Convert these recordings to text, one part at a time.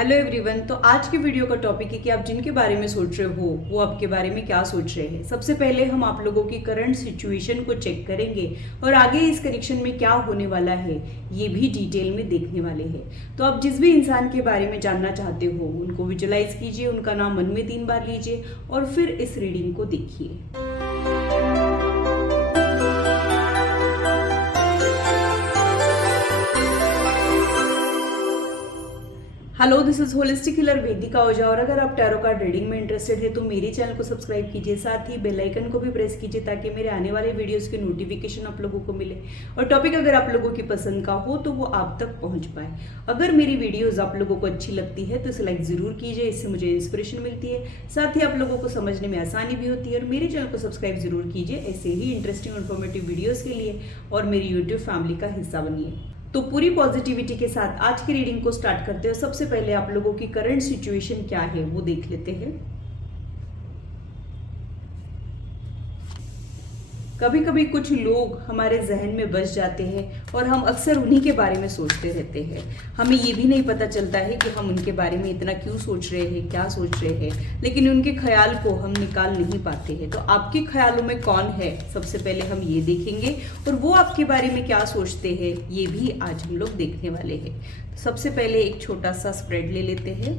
Hello everyone. तो आज के वीडियो का टॉपिक है कि आप जिनके बारे में सोच रहे हो वो आपके बारे में क्या सोच रहे हैं। सबसे पहले हम आप लोगों की करंट सिचुएशन को चेक करेंगे और आगे इस कनेक्शन में क्या होने वाला है ये भी डिटेल में देखने वाले हैं। तो आप जिस भी इंसान के बारे में जानना चाहते हो उनको विजुलाइज कीजिए, उनका नाम मन में 3 बार लीजिए और फिर इस रीडिंग को देखिए। Hello, this is holistic healer Vedika Ojha. और अगर आप टैरो कार्ड रीडिंग में इंटरेस्टेड है तो मेरे चैनल को सब्सक्राइब कीजिए, साथ ही बेल आइकन को भी प्रेस कीजिए ताकि मेरे आने वाले वीडियोस के नोटिफिकेशन आप लोगों को मिले और टॉपिक अगर आप लोगों की पसंद का हो तो वो आप तक पहुंच पाए। अगर मेरी वीडियोस आप लोगों को अच्छी लगती है तो इसे लाइक जरूर कीजिए, इससे मुझे इंस्पिरेशन मिलती है, साथ ही आप लोगों को समझने में आसानी भी होती है। और मेरे चैनल को सब्सक्राइब जरूर कीजिए ऐसे ही इंटरेस्टिंग और इन्फॉर्मेटिव वीडियोस के लिए और मेरी यूट्यूब फैमिली का हिस्सा बनिए। तो पूरी पॉजिटिविटी के साथ आज की रीडिंग को स्टार्ट करते हैं। सबसे पहले आप लोगों की करंट सिचुएशन क्या है वो देख लेते हैं। कभी कभी कुछ लोग हमारे जहन में बस जाते हैं और हम अक्सर उन्हीं के बारे में सोचते रहते हैं। हमें ये भी नहीं पता चलता है कि हम उनके बारे में इतना क्यों सोच रहे हैं, क्या सोच रहे हैं, लेकिन उनके ख्याल को हम निकाल नहीं पाते हैं। तो आपके ख्यालों में कौन है, सबसे पहले हम ये देखेंगे और वो आपके बारे में क्या सोचते हैं ये भी आज हम लोग देखने वाले हैं। सबसे पहले एक छोटा सा स्प्रेड ले लेते हैं।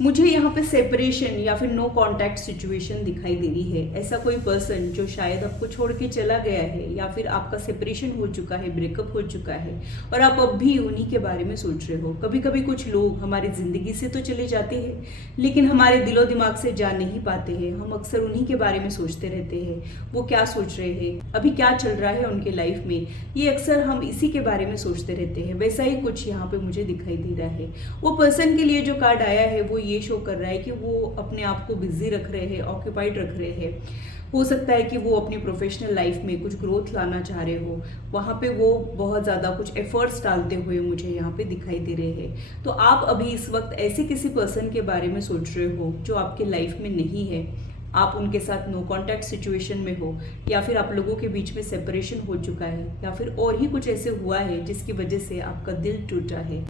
मुझे यहाँ पे सेपरेशन या फिर नो कांटेक्ट सिचुएशन दिखाई दे रही है। ऐसा कोई पर्सन जो शायद आपको छोड़ के चला गया है या फिर आपका सेपरेशन हो चुका है, ब्रेकअप हो चुका है और आप अब भी उन्हीं के बारे में सोच रहे हो। कभी कभी कुछ लोग हमारी जिंदगी से तो चले जाते हैं लेकिन हमारे दिलो दिमाग से जा नहीं पाते हैं। हम अक्सर उन्हीं के बारे में सोचते रहते हैं, वो क्या सोच रहे हैं, अभी क्या चल रहा है उनके लाइफ में, ये अक्सर हम इसी के बारे में सोचते रहते हैं। वैसा ही कुछ यहाँ पे मुझे दिखाई दे रहा है। वो पर्सन के लिए जो कार्ड आया है वो ये शो कर रहा है कि वो अपने आप को बिजी रख रहे हैं, ऑक्यूपाइड रख रहे हैं। हो सकता है कि वो अपनी प्रोफेशनल लाइफ में कुछ ग्रोथ लाना चाह रहे हो, वहाँ पे वो बहुत ज़्यादा कुछ एफर्ट्स डालते हुए मुझे यहाँ पे दिखाई दे रहे हैं। तो आप अभी इस वक्त ऐसे किसी पर्सन के बारे में सोच रहे हो जो आपके लाइफ में नहीं है, आप उनके साथ नो कांटेक्ट सिचुएशन में हो या फिर आप लोगों के बीच में सेपरेशन हो चुका है या फिर और ही कुछ ऐसे हुआ है जिसकी वजह से आपका दिल टूटा है।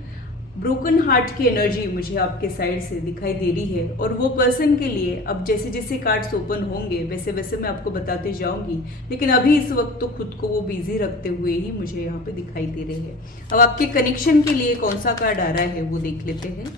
ब्रोकन हार्ट की एनर्जी मुझे आपके साइड से दिखाई दे रही है और वो पर्सन के लिए अब जैसे जैसे कार्ड्स ओपन होंगे वैसे वैसे मैं आपको बताते जाऊंगी, लेकिन अभी इस वक्त तो खुद को वो बिजी रखते हुए ही मुझे यहाँ पे दिखाई दे रहे हैं। अब आपके कनेक्शन के लिए कौन सा कार्ड आ रहा है वो देख लेते हैं।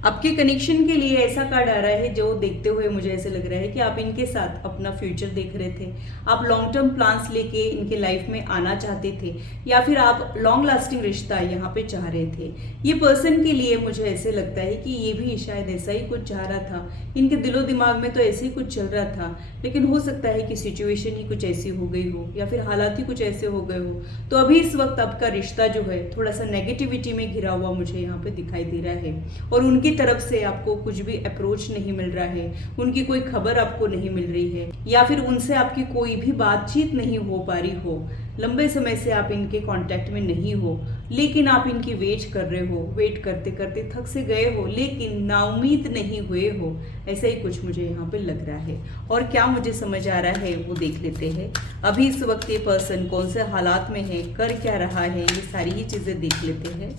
आपके कनेक्शन के लिए ऐसा कार्ड आ रहा है जो देखते हुए मुझे ऐसे लग रहा है कि आप इनके साथ अपना फ्यूचर देख रहे थे, आप लॉन्ग टर्म प्लान्स लेके इनके लाइफ में आना चाहते थे या फिर आप लॉन्ग लास्टिंग रिश्ता यहाँ पे चाह रहे थे। ये पर्सन के लिए मुझे ऐसे लगता है कि ये भी शायद ऐसा ही कुछ चाह रहा था, इनके दिलो दिमाग में तो ऐसे ही कुछ चल रहा था, लेकिन हो सकता है कि सिचुएशन ही कुछ ऐसी हो गई हो या फिर हालात ही कुछ ऐसे हो गए हो। तो अभी इस वक्त आपका रिश्ता जो है थोड़ा सा नेगेटिविटी में घिरा हुआ मुझे यहाँ पे दिखाई दे रहा है और उनकी तरफ से आपको कुछ भी अप्रोच नहीं मिल रहा है, उनकी कोई खबर आपको नहीं मिल रही है या फिर उनसे आपकी कोई भी बातचीत नहीं हो पा रही हो। लंबे समय से आप इनके कांटेक्ट में नहीं हो लेकिन आप इनकी वेट कर रहे हो, वेट करते करते थक से गए हो लेकिन नाउमीद नहीं हुए हो। ऐसा ही कुछ मुझे यहाँ पे लग रहा है और क्या मुझे समझ आ रहा है वो देख लेते हैं। अभी इस वक्त ये पर्सन कौन से हालात में है, कर क्या रहा है, ये सारी ही चीजें देख लेते हैं।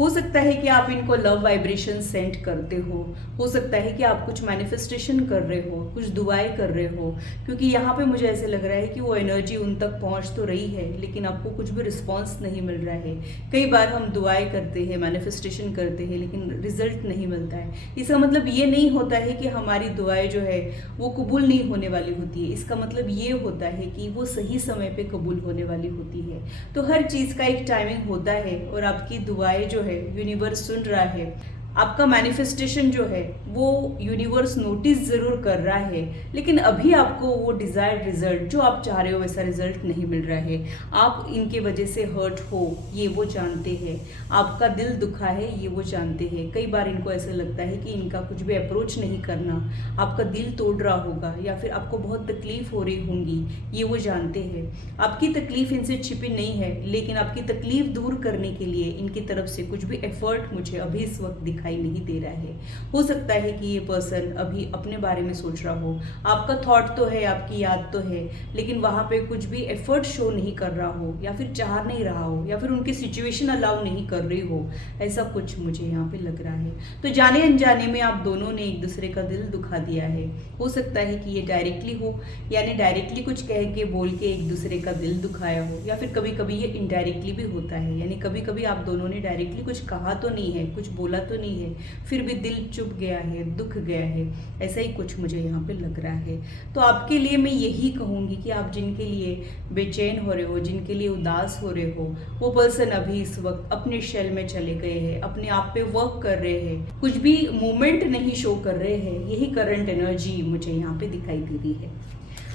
हो सकता है कि आप इनको लव वाइब्रेशन सेंड करते हो सकता है कि आप कुछ मैनिफेस्टेशन कर रहे हो, कुछ दुआएं कर रहे हो, क्योंकि यहाँ पे मुझे ऐसे लग रहा है कि वो एनर्जी उन तक पहुँच तो रही है लेकिन आपको कुछ भी रिस्पॉन्स नहीं मिल रहा है। कई बार हम दुआएं करते हैं, मैनिफेस्टेशन करते हैं लेकिन रिजल्ट नहीं मिलता है। इसका मतलब ये नहीं होता है कि हमारी दुआएं जो है वो कबूल नहीं होने वाली होती है, इसका मतलब ये होता है कि वो सही समय पे कबूल होने वाली होती है। तो हर चीज़ का एक टाइमिंग होता है और आपकी दुआएं जो है यूनिवर्स सुन रहा है, आपका मैनिफेस्टेशन जो है वो यूनिवर्स नोटिस ज़रूर कर रहा है, लेकिन अभी आपको वो डिज़ायर्ड रिजल्ट जो आप चाह रहे हो वैसा रिजल्ट नहीं मिल रहा है। आप इनके वजह से हर्ट हो, ये वो जानते हैं। आपका दिल दुखा है, ये वो जानते हैं। कई बार इनको ऐसा लगता है कि इनका कुछ भी अप्रोच नहीं करना आपका दिल तोड़ रहा होगा, या फिर आपको बहुत तकलीफ हो रही होंगी, ये वो जानते हैं। आपकी तकलीफ इनसे छिपी नहीं है, लेकिन आपकी तकलीफ दूर करने के लिए इनकी तरफ से कुछ भी एफर्ट मुझे अभी इस वक्त दिखाई नहीं दे रहा है। हो सकता है कि ये पर्सन अभी अपने बारे में सोच रहा हो, आपका थॉट तो है, आपकी याद तो है, लेकिन वहां पे कुछ भी एफर्ट शो नहीं कर रहा हो, या फिर चाह नहीं रहा हो, या फिर उनकी सिचुएशन अलाउ नहीं कर रही हो। ऐसा कुछ मुझे यहाँ पे लग रहा है। तो जाने अनजाने में आप दोनों ने एक दूसरे का दिल दुखा दिया है। हो सकता है कि ये डायरेक्टली हो, यानी डायरेक्टली कुछ कह के बोल के एक दूसरे का दिल दुखाया हो, या फिर कभी कभी ये इनडायरेक्टली भी होता है, यानी कभी कभी आप दोनों ने डायरेक्टली कुछ कहा तो नहीं है, कुछ बोला तो नहीं है, फिर भी दिल चुप गया है, दुख गया है। ऐसा ही कुछ मुझे यहाँ पे लग रहा है। तो आपके लिए मैं यही कहूँगी कि आप जिनके लिए बेचैन हो रहे हो, जिनके लिए उदास हो रहे हो, वो पर्सन अभी इस वक्त अपने शेल में चले गए हैं, अपने आप पे वर्क कर रहे हैं, कुछ भी मूवमेंट नहीं शो कर रहे हैं। यही करंट एनर्जी मुझे यहाँ पे दिखाई दे रही है।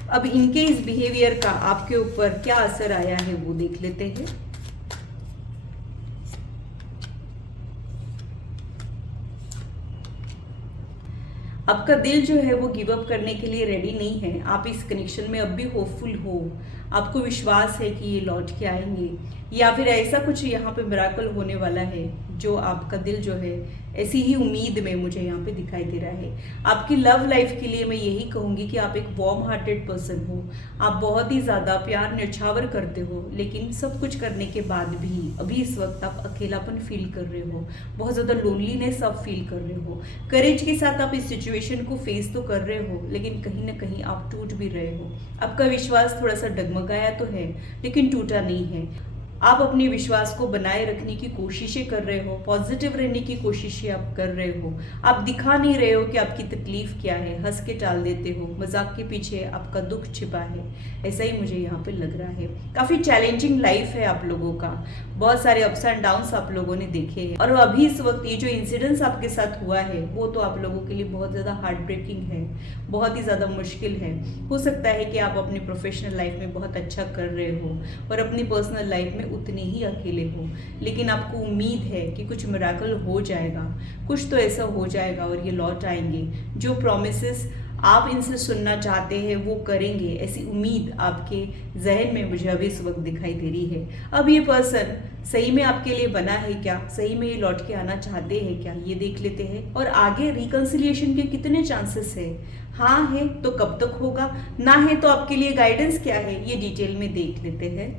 अब इनके इस बिहेवियर का आपके ऊपर क्या असर आया है वो देख लेते हैं। आपका दिल जो है वो गिव अप करने के लिए रेडी नहीं है। आप इस कनेक्शन में अब भी होपफुल हो, आपको विश्वास है कि ये लौट के आएंगे, या फिर ऐसा कुछ यहाँ पे मिराकल होने वाला है जो आपका दिल जो है ऐसी ही उम्मीद में मुझे यहाँ पे दिखाई दे रहा है। आपकी लव लाइफ के लिए मैं यही कहूँगी कि आप एक वार्म हार्टेड पर्सन हो, आप बहुत ही ज़्यादा प्यार न्यौछावर करते हो, लेकिन सब कुछ करने के बाद भी अभी इस वक्त आप अकेलापन फील कर रहे हो, बहुत ज़्यादा लोनलीनेस आप फील कर रहे हो। करेज के साथ आप इस सिचुएशन को फेस तो कर रहे हो, लेकिन कहीं ना कहीं आप टूट भी रहे हो। आपका विश्वास थोड़ा सा डगमगाया तो है, लेकिन टूटा नहीं है। आप अपने विश्वास को बनाए रखने की कोशिशें कर रहे हो, पॉजिटिव रहने की कोशिशें आप कर रहे हो। आप दिखा नहीं रहे हो कि आपकी तकलीफ क्या है, हंस के टाल देते हो, मजाक के पीछे आपका दुख छिपा है। ऐसा ही मुझे यहाँ पे लग रहा है। काफ़ी चैलेंजिंग लाइफ है आप लोगों का, बहुत सारे अप्स एंड डाउन्स आप लोगों ने देखे हैं, और अभी इस वक्त ये जो इंसिडेंट्स आपके साथ हुआ है वो तो आप लोगों के लिए बहुत ज़्यादा हार्ट ब्रेकिंग है, बहुत ही ज़्यादा मुश्किल है। हो सकता है कि आप अपनी प्रोफेशनल लाइफ में बहुत अच्छा कर रहे हो और अपनी पर्सनल लाइफ में उतने ही अकेले हो, लेकिन आपको उम्मीद है कि कुछ मिराकल हो जाएगा, कुछ तो ऐसा हो जाएगा और ये लौट आएंगे। जो प्रॉमिसेस आप इनसे सुनना चाहते हैं वो करेंगे, ऐसी उम्मीद आपके जहन में मुझे अभी इस वक्त दिखाई दे रही है। अब ये पर्सन सही में आपके लिए बना है क्या, सही में ये लौट के आना चाहते हैं क्या, ये देख लेते हैं। और आगे रिकंसिलिएशन के कितने चांसेस है, हाँ है तो कब तक होगा, ना है तो आपके लिए गाइडेंस क्या है, ये डिटेल में देख लेते हैं।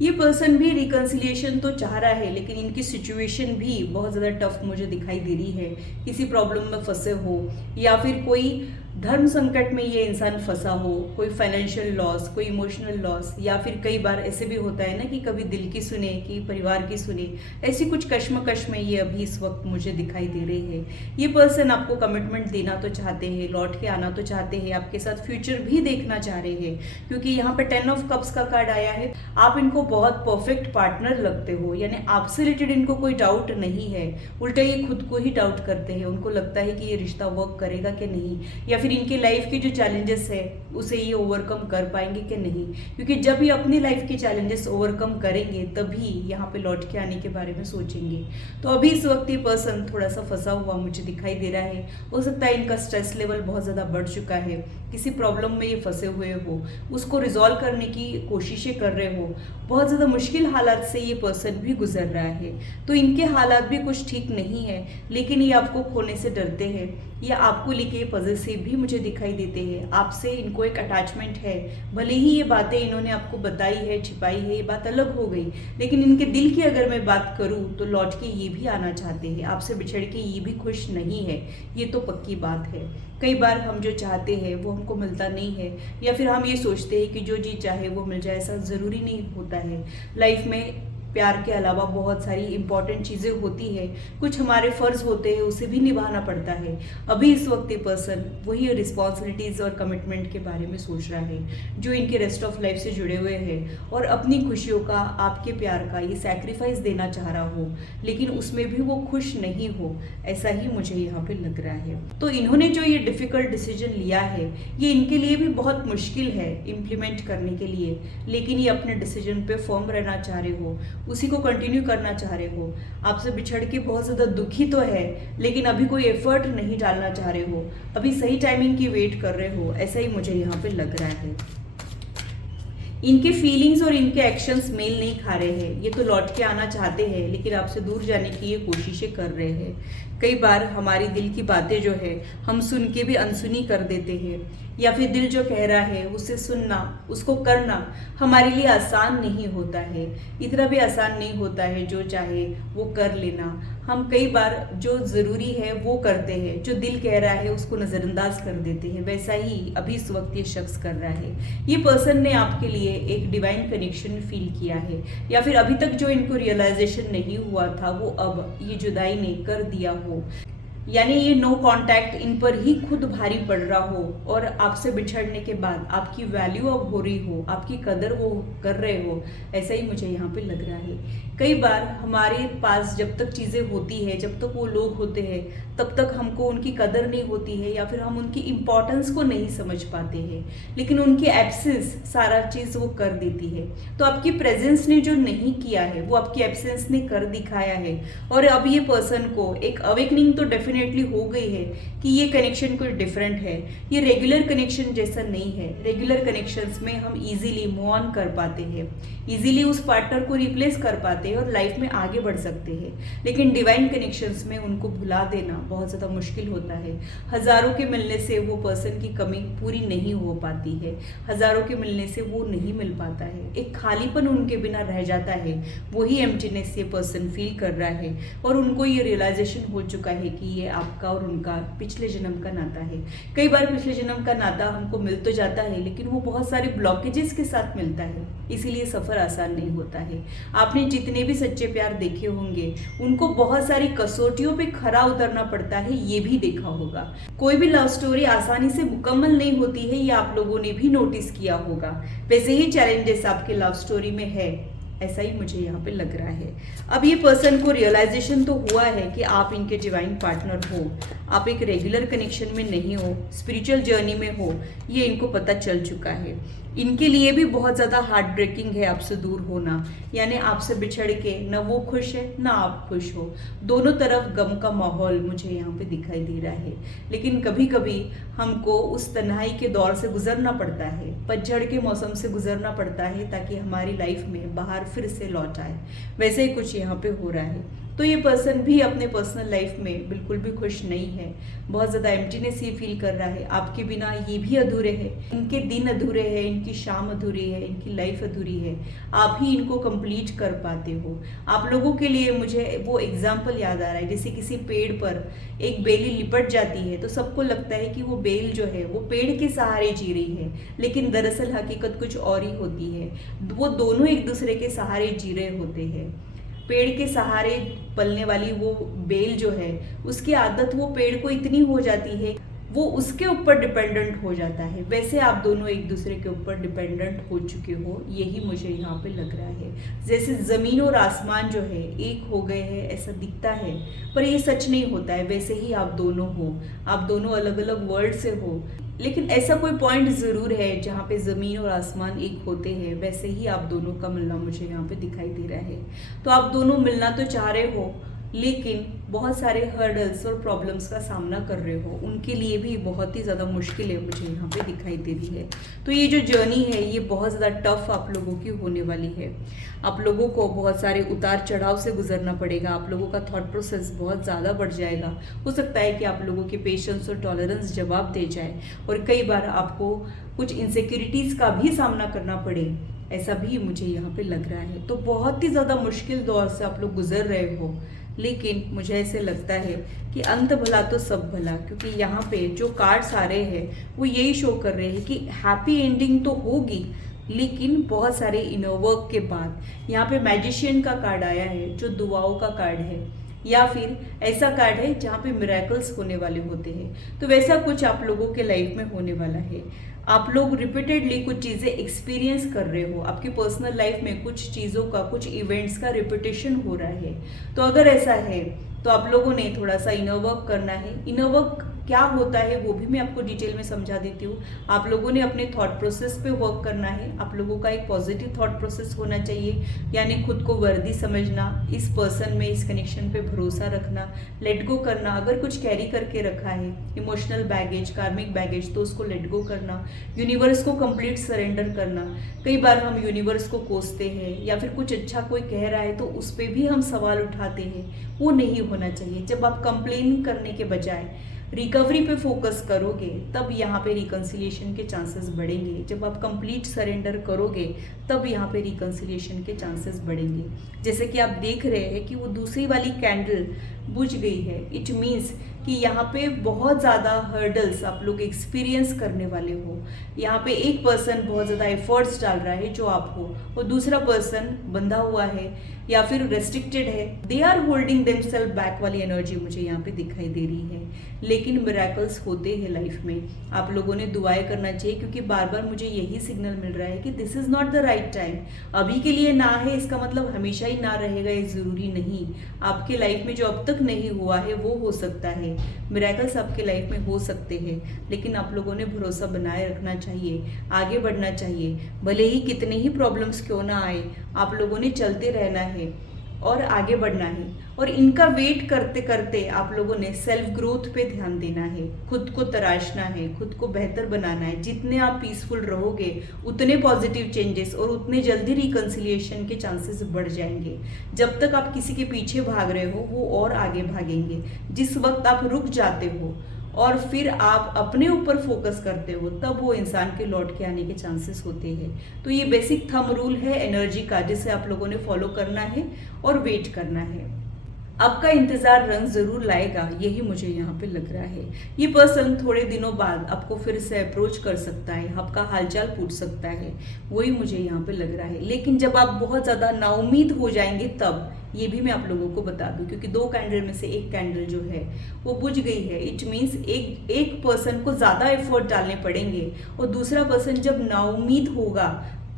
ये पर्सन भी रिकंसिलिएशन तो चाह रहा है, लेकिन इनकी सिचुएशन भी बहुत ज़्यादा टफ मुझे दिखाई दे रही है। किसी प्रॉब्लम में फंसे हो, या फिर कोई धर्म संकट में ये इंसान फंसा हो, कोई फाइनेंशियल लॉस, कोई इमोशनल लॉस, या फिर कई बार ऐसे भी होता है ना कि कभी दिल की सुने कि परिवार की सुने, ऐसी कुछ कश्मकश में ये अभी इस वक्त मुझे दिखाई दे रहे हैं। ये पर्सन आपको कमिटमेंट देना तो चाहते हैं, लौट के आना तो चाहते हैं, आपके साथ फ्यूचर भी देखना चाह रहे हैं, क्योंकि यहाँ पे 10 ऑफ कप्स का कार्ड आया है। आप इनको बहुत परफेक्ट पार्टनर लगते हो, यानी आपसे रिलेटेड इनको कोई डाउट नहीं है, उल्टा ये खुद को ही डाउट करते हैं। उनको लगता है कि ये रिश्ता वर्क करेगा कि नहीं, या फिर इनके लाइफ के जो चैलेंजेस है उसे ये ओवरकम कर पाएंगे कि नहीं, क्योंकि जब ये अपनी लाइफ के चैलेंजेस ओवरकम करेंगे तभी यहाँ पे लौट के आने के बारे में सोचेंगे। तो अभी इस वक्त ये पर्सन थोड़ा सा फंसा हुआ मुझे दिखाई दे रहा है। हो सकता है इनका स्ट्रेस लेवल बहुत ज़्यादा बढ़ चुका है, किसी प्रॉब्लम में ये फंसे हुए हो, उसको रिजॉल्व करने की कोशिशें कर रहे हो, बहुत ज़्यादा मुश्किल हालात से ये पर्सन भी गुजर रहा है। तो इनके हालात भी कुछ ठीक नहीं है, लेकिन ये आपको खोने से डरते हैं, या आपको लेके पॉजिटिव भी मुझे दिखाई देते हैं। आपसे इनको एक अटैचमेंट है, भले ही ये बातें इन्होंने आपको बताई है, छिपाई है, ये बात अलग हो गई, लेकिन इनके दिल की अगर मैं बात करूँ तो लौट के ये भी आना चाहते हैं, आपसे बिछड़ के ये भी खुश नहीं है, ये तो पक्की बात है। कई बार हम जो चाहते हैं वो हमको मिलता नहीं है, या फिर हम ये सोचते हैं कि जो जी चाहे वो मिल जाए, ऐसा ज़रूरी नहीं होता है। लाइफ में प्यार के अलावा बहुत सारी इंपॉर्टेंट चीज़ें होती है, कुछ हमारे फ़र्ज़ होते हैं, उसे भी निभाना पड़ता है। अभी इस वक्त ये पर्सन वही रिस्पॉन्सिबिलिटीज़ और कमिटमेंट के बारे में सोच रहा है, जो इनके रेस्ट ऑफ लाइफ से जुड़े हुए हैं, और अपनी खुशियों का, आपके प्यार का ये सैक्रिफाइस देना चाह रहा हो, लेकिन उसमें भी वो खुश नहीं हो, ऐसा ही मुझे यहाँ पे लग रहा है। तो इन्होंने जो ये डिफ़िकल्ट डिसीजन लिया है, ये इनके लिए भी बहुत मुश्किल है इम्प्लीमेंट करने के लिए, लेकिन ये अपने डिसीजन पे फर्म रहना चाह रहे हो, उसी को कंटिन्यू करना चाह रहे हो। आपसे बिछड़ के बहुत ज़्यादा दुखी तो है, लेकिन अभी कोई एफर्ट नहीं डालना चाह रहे हो, अभी सही टाइमिंग की वेट कर रहे हो, ऐसा ही मुझे यहाँ पे लग रहा है। इनके फीलिंग्स और इनके एक्शंस मेल नहीं खा रहे हैं। ये तो लौट के आना चाहते हैं, लेकिन आपसे दूर जाने की ये कोशिशें कर रहे हैं। कई बार हमारी दिल की बातें जो है हम सुन के भी अनसुनी कर देते हैं, या फिर दिल जो कह रहा है उसे सुनना, उसको करना हमारे लिए आसान नहीं होता है। इतना भी आसान नहीं होता है जो चाहे वो कर लेना। हम कई बार जो ज़रूरी है वो करते हैं, जो दिल कह रहा है उसको नज़रअंदाज कर देते हैं। वैसा ही अभी इस वक्त ये शख्स कर रहा है। ये पर्सन ने आपके लिए एक डिवाइन कनेक्शन फील किया है, या फिर अभी तक जो इनको रियलाइजेशन नहीं हुआ था वो अब ये जुदाई ने कर दिया हो, यानी ये नो कांटेक्ट इन पर ही खुद भारी पड़ रहा हो, और आपसे बिछड़ने के बाद आपकी वैल्यू अब हो रही हो, आपकी कदर वो कर रहे हो, ऐसा ही मुझे यहाँ पे लग रहा है। कई बार हमारे पास जब तक चीज़ें होती है, जब तक वो लोग होते हैं, तब तक हमको उनकी कदर नहीं होती है, या फिर हम उनकी इम्पोर्टेंस को नहीं समझ पाते हैं, लेकिन उनकी एब्सेंस सारा चीज़ वो कर देती है। तो आपकी प्रेजेंस ने जो नहीं किया है वो आपकी एब्सेंस ने कर दिखाया है, और अब ये पर्सन को एक अवेकनिंग तो डेफिनेटली हो गई है कि ये कनेक्शन कुछ डिफरेंट है, ये रेगुलर कनेक्शन जैसा नहीं है। रेगुलर कनेक्शंस में हम इजीली मूव ऑन कर पाते हैं, इजीली उस पार्टनर को रिप्लेस कर पाते हैं और लाइफ में आगे बढ़ सकते हैं, लेकिन डिवाइन कनेक्शंस में उनको भुला देना बहुत ज़्यादा मुश्किल होता है। हज़ारों के मिलने से वो पर्सन की कमी पूरी नहीं हो पाती है, हज़ारों के मिलने से वो नहीं मिल पाता है, एक खालीपन उनके बिना रह जाता है। वही एम्प्टीनेस ये पर्सन फील कर रहा है, और उनको ये रियलाइजेशन हो चुका है कि ये आपका और उनका पिछले जन्म का नाता है। कई बार पिछले जन्म का नाता हमको मिल तो जाता है, लेकिन वो बहुत सारे ब्लॉकेजेस के साथ मिलता है, इसीलिए सफ़र आसान नहीं होता है। आपने जितने भी सच्चे प्यार देखे होंगे, उनको बहुत सारी कसौटियों पे खरा उतरना पड़ता है, ये भी देखा होगा। कोई भी लव स्टोरी आसानी से मुकम्मल नहीं होती है, ये आप लोगों ने भी नोटिस किया होगा। वैसे ही चैलेंजेस आपके लव स्टोरी में है, ऐसा ही मुझे यहाँ पे लग रहा है। अब ये पर्सन को रियलाइजेशन तो हुआ है कि आप इनके डिवाइन पार्टनर हो, आप एक रेगुलर कनेक्शन में नहीं हो, स्पिरिचुअल जर्नी में हो, ये इनको पता चल चुका है। इनके लिए भी बहुत ज़्यादा हार्ट ब्रेकिंग है आपसे दूर होना, यानी आपसे बिछड़ के न वो खुश है ना आप खुश हो, दोनों तरफ गम का माहौल मुझे यहाँ पे दिखाई दे रहा है। लेकिन कभी कभी हमको उस तन्हाई के दौर से गुजरना पड़ता है, पतझड़ के मौसम से गुजरना पड़ता है, ताकि हमारी लाइफ में बाहर फिर से लौट आए। वैसे ही कुछ यहाँ पे हो रहा है। तो ये पर्सन भी अपने पर्सनल लाइफ में बिल्कुल भी खुश नहीं है, बहुत ज़्यादा एम्प्टीनेस ये फील कर रहा है। आपके बिना ये भी अधूरे हैं, इनके दिन अधूरे हैं, इनकी शाम अधूरी है, इनकी लाइफ अधूरी है, आप ही इनको कंप्लीट कर पाते हो। आप लोगों के लिए मुझे वो एग्जाम्पल याद आ रहा है, जैसे किसी पेड़ पर एक बेली लिपट जाती है तो सबको लगता है कि वो बेल जो है वो पेड़ के सहारे जी रही है, लेकिन दरअसल हकीकत कुछ और ही होती है। वो दोनों एक दूसरे के सहारे जी रहे होते हैं। पेड़ के सहारे पलने वाली वो बेल जो है, उसकी आदत वो पेड़ को इतनी हो जाती है, वो उसके ऊपर डिपेंडेंट हो जाता है। वैसे आप दोनों एक दूसरे के ऊपर डिपेंडेंट हो चुके हो, यही मुझे यहाँ पे लग रहा है। जैसे ज़मीन और आसमान जो है एक हो गए हैं ऐसा दिखता है, पर ये सच नहीं होता है। वैसे ही आप दोनों हो, आप दोनों अलग अलग वर्ल्ड से हो, लेकिन ऐसा कोई पॉइंट ज़रूर है जहाँ पे ज़मीन और आसमान एक होते हैं। वैसे ही आप दोनों का मिलना मुझे यहाँ पे दिखाई दे रहा है। तो आप दोनों मिलना तो चाह रहे हो, लेकिन बहुत सारे हर्डल्स और प्रॉब्लम्स का सामना कर रहे हो, उनके लिए भी बहुत ही ज़्यादा मुश्किल है मुझे यहाँ पे दिखाई दे रही है। तो ये जो जर्नी है ये बहुत ज़्यादा टफ आप लोगों की होने वाली है। आप लोगों को बहुत सारे उतार चढ़ाव से गुजरना पड़ेगा, आप लोगों का थॉट प्रोसेस बहुत ज़्यादा बढ़ जाएगा। हो सकता है कि आप लोगों के पेशेंस और टॉलरेंस जवाब दे जाए, और कई बार आपको कुछ इनसिक्योरिटीज़ का भी सामना करना पड़े, ऐसा भी मुझे यहाँ पे लग रहा है। तो बहुत ही ज़्यादा मुश्किल दौर से आप लोग गुजर रहे हो, लेकिन मुझे ऐसे लगता है कि अंत भला तो सब भला, क्योंकि यहाँ पे जो कार्ड्स आ रहे हैं वो यही शो कर रहे हैं कि हैप्पी एंडिंग तो होगी, लेकिन बहुत सारे इनर वर्क के बाद यहाँ पे मैजिशियन का कार्ड आया है, जो दुआओं का कार्ड है, या फिर ऐसा कार्ड है जहाँ पे मिरेकल्स होने वाले होते हैं। तो वैसा कुछ आप लोगों के लाइफ में होने वाला है। आप लोग रिपीटेडली कुछ चीज़ें एक्सपीरियंस कर रहे हो, आपकी पर्सनल लाइफ में कुछ चीज़ों का, कुछ इवेंट्स का रिपीटेशन हो रहा है। तो अगर ऐसा है तो आप लोगों ने थोड़ा सा इनर वर्क करना है। इनर वर्क क्या होता है वो भी मैं आपको डिटेल में समझा देती हूँ। आप लोगों ने अपने थॉट प्रोसेस पे वर्क करना है। आप लोगों का एक पॉजिटिव थॉट प्रोसेस होना चाहिए, यानी खुद को वर्दी समझना, इस पर्सन में, इस कनेक्शन पे भरोसा रखना, लेट गो करना। अगर कुछ कैरी करके रखा है, इमोशनल बैगेज, कार्मिक बैगेज, तो उसको लेट गो करना, यूनिवर्स को कंप्लीट सरेंडर करना। कई बार हम यूनिवर्स को कोसते हैं, या फिर कुछ अच्छा कोई कह रहा है तो उस पर भी हम सवाल उठाते हैं, वो नहीं होना चाहिए। जब आप कंप्लेन करने के बजाय रिकवरी पे फोकस करोगे तब यहाँ पे रिकन्सिलिएशन के चांसेस बढ़ेंगे। जब आप कंप्लीट सरेंडर करोगे तब यहाँ पे रिकन्सिलिएशन के चांसेस बढ़ेंगे। जैसे कि आप देख रहे हैं कि वो दूसरी वाली कैंडल बुझ गई है। इट मीन्स कि यहाँ पे बहुत ज़्यादा हर्डल्स आप लोग एक्सपीरियंस करने वाले हो। यहाँ पे एक पर्सन बहुत ज़्यादा एफर्ट्स डाल रहा है जो आप हो, और दूसरा पर्सन बंधा हुआ है या फिर रेस्ट्रिक्टेड है। They are holding themself back वाली एनर्जी मुझे यहाँ पे दिखाई दे रही है। लेकिन मिरेकल्स होते हैं लाइफ में। आप लोगों ने दुआएं करना चाहिए, क्योंकि बार बार मुझे यही सिग्नल मिल रहा है कि this is not the right time. अभी के लिए ना है इसका मतलब हमेशा ही ना रहेगा, ये ज़रूरी नहीं। आपके लाइफ में जो अब तक नहीं हुआ है वो हो सकता है। मिरेकल्स आपके लाइफ में हो सकते हैं, लेकिन आप लोगों ने भरोसा बनाए रखना चाहिए, आगे बढ़ना चाहिए। भले ही कितने ही प्रॉब्लम्स क्यों ना आए, आप लोगों ने चलते रहना है और आगे बढ़ना है। और इनका वेट करते करते आप लोगों ने सेल्फ ग्रोथ पे ध्यान देना है, खुद को तराशना है, खुद को बेहतर बनाना है। जितने आप पीसफुल रहोगे उतने पॉजिटिव चेंजेस और उतने जल्दी रिकन्सिलिएशन के चांसेस बढ़ जाएंगे। जब तक आप किसी के पीछे भाग रहे हो वो और आगे भागेंगे। जिस वक्त आप रुक जाते हो और फिर आप अपने ऊपर फोकस करते हो, तब वो इंसान के लौट के आने के चांसेस होते हैं। तो ये बेसिक थंब रूल है एनर्जी का, जिसे आप लोगों ने फॉलो करना है और वेट करना है। आपका इंतजार रंग जरूर लाएगा, यही मुझे यहाँ पे लग रहा है। ये पर्सन थोड़े दिनों बाद आपको फिर से अप्रोच कर सकता है, आपका हालचाल पूछ सकता है, वही मुझे यहाँ पे लग रहा है। लेकिन जब आप बहुत ज़्यादा नाउम्मीद हो जाएंगे तब, ये भी मैं आप लोगों को बता दूं, क्योंकि 2 कैंडल में से एक कैंडल जो है वो बुझ गई है। इट मीन्स एक पर्सन को ज़्यादा एफर्ट डालने पड़ेंगे, और दूसरा पर्सन जब नाउम्मीद होगा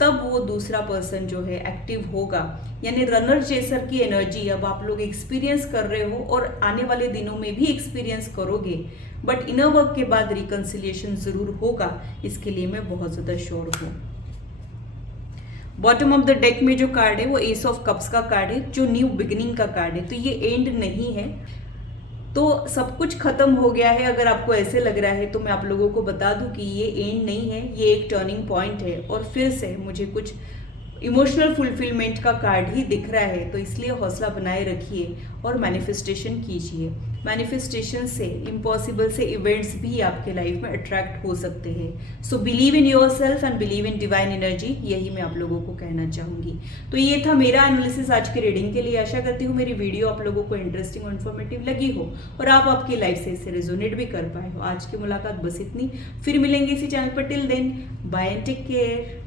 तब वो दूसरा पर्सन जो है एक्टिव होगा। यानी रनर चेसर की एनर्जी अब आप लोग एक्सपीरियंस कर रहे हो और आने वाले दिनों में भी एक्सपीरियंस करोगे। बट इनर वर्क के बाद रिकन्सिलिएशन जरूर होगा, इसके लिए मैं बहुत ज़्यादा श्योर हूँ। बॉटम ऑफ द डेक में जो कार्ड है वो एस ऑफ कप्स का कार्ड है, जो न्यू बिगिनिंग का कार्ड है। तो ये एंड नहीं है, तो सब कुछ खत्म हो गया है। अगर आपको ऐसे लग रहा है तो मैं आप लोगों को बता दूं कि ये एंड नहीं है, ये एक टर्निंग पॉइंट है। और फिर से मुझे कुछ इमोशनल फुलफिलमेंट का कार्ड ही दिख रहा है। तो इसलिए हौसला बनाए रखिए और मैनिफेस्टेशन कीजिए। मैनिफेस्टेशन से, इम्पॉसिबल से इवेंट्स भी आपके लाइफ में अट्रैक्ट हो सकते हैं। So believe in your self and believe in divine energy, यही मैं आप लोगों को कहना चाहूँगी। तो ये था मेरा एनालिसिस आज के रीडिंग के लिए। आशा करती हूँ मेरी वीडियो आप लोगों को इंटरेस्टिंग और इन्फॉर्मेटिव लगी हो और आप आपकी लाइफ से इससे रेजोनेट भी कर पाए हो। आज की मुलाकात बस इतनी, फिर मिलेंगे इसी चैनल पर। Till then, bye and take care.